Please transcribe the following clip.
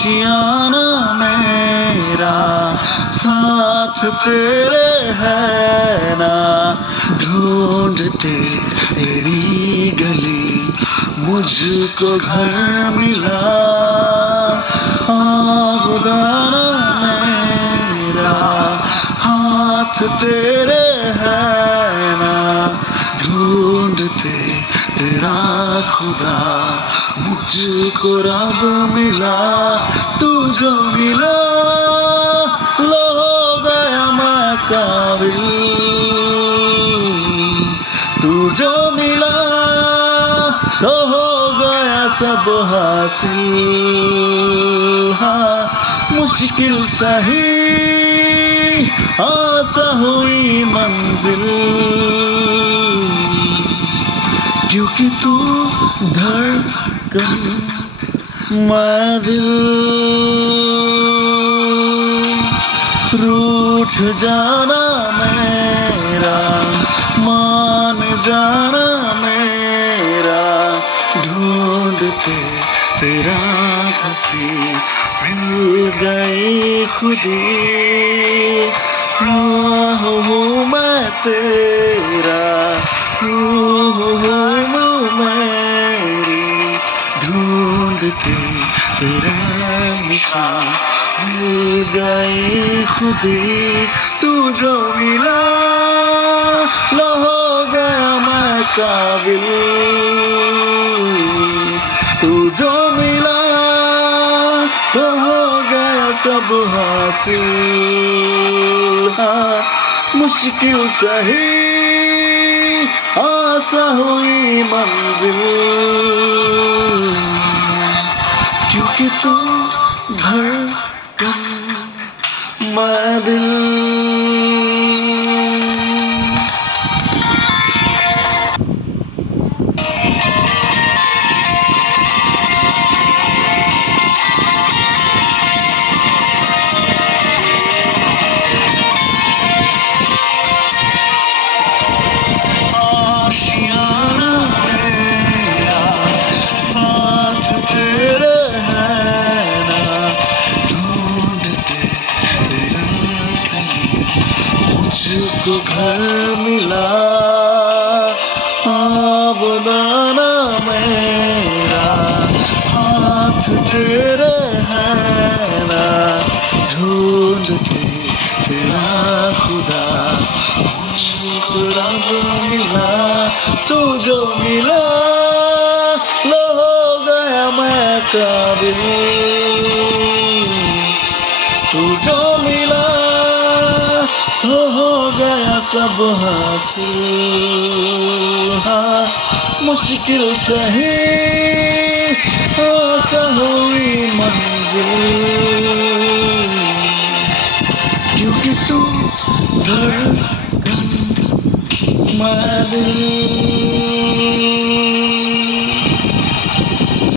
आशियाना मेरा साथ तेरे है ना, ढूंढते तेरी गली मुझको घर मिला। खुदाना मेरा हाथ तेरे है ना, ढूंढते तेरा खुदा मुझको रब मिला। तू जो मिला लो हो गया मैं काबिल, तू जो मिला तो हो गया सब हासिल। हाँ मुश्किल सही आसा हुई मंजिल, क्योंकि तू धड़कन मैं दिल। रूठ जाना मेरा मान जाना मेरा, ढूंढते तेरा किसी मिल गई खुदी। हूँ मैं तेरा, हूँ मेरी, ढूंढते तेरा निशान मिल गई खुदी। तू जो मिला लो हो गया मैं काबिल, तू जो मिला तो हो गया सब हासिल। हाँ मुश्किल सही आसा हुई मंजिल, क्योंकि तू धड़कन मैं दिल। आशियाना मेरा साथ तेरे है ना, ढूंढते तेरा गली मुझको घर मिला। बनाना मेरा हाथ तेरे है ना, ढूंढते तेरा खुदा मुझको रब मिला। तू जो मिला लो हो गया मैं काबिल, तू जो मिला तो हो गया सब हासिल। हाँ मुश्किल सही आसा हुई मंजिल, क्योंकि तू धड़कन मैं दिल।